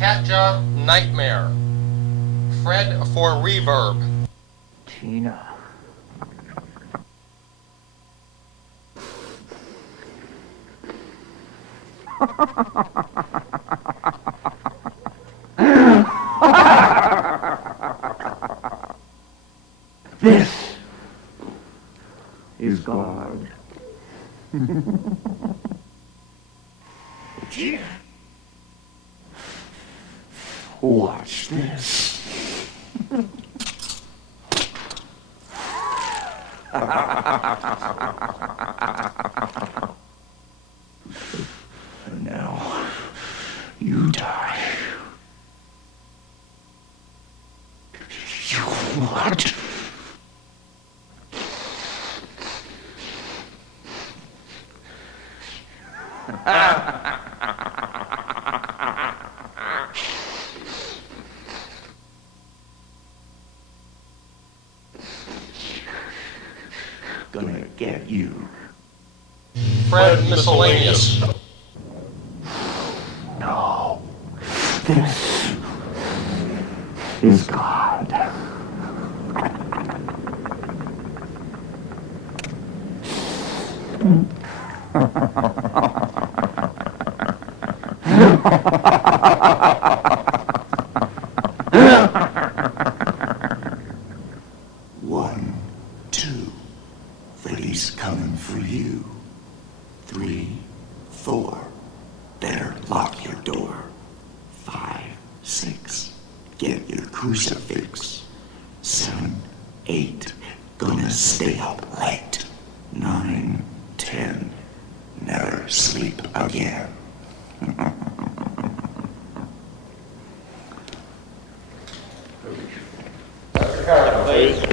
Katja Nightmare. Fred for reverb. Tina. This is God. Tina. Watch this. And now, you die. You what? Gonna get you. Fred Miscellaneous. No. This is God. One, two. Freddy's coming for you. 3, 4. Better lock your door. 5, 6. Get your crucifix. 7, 8. Gonna stay up late. 9, 10. Never sleep again. Please.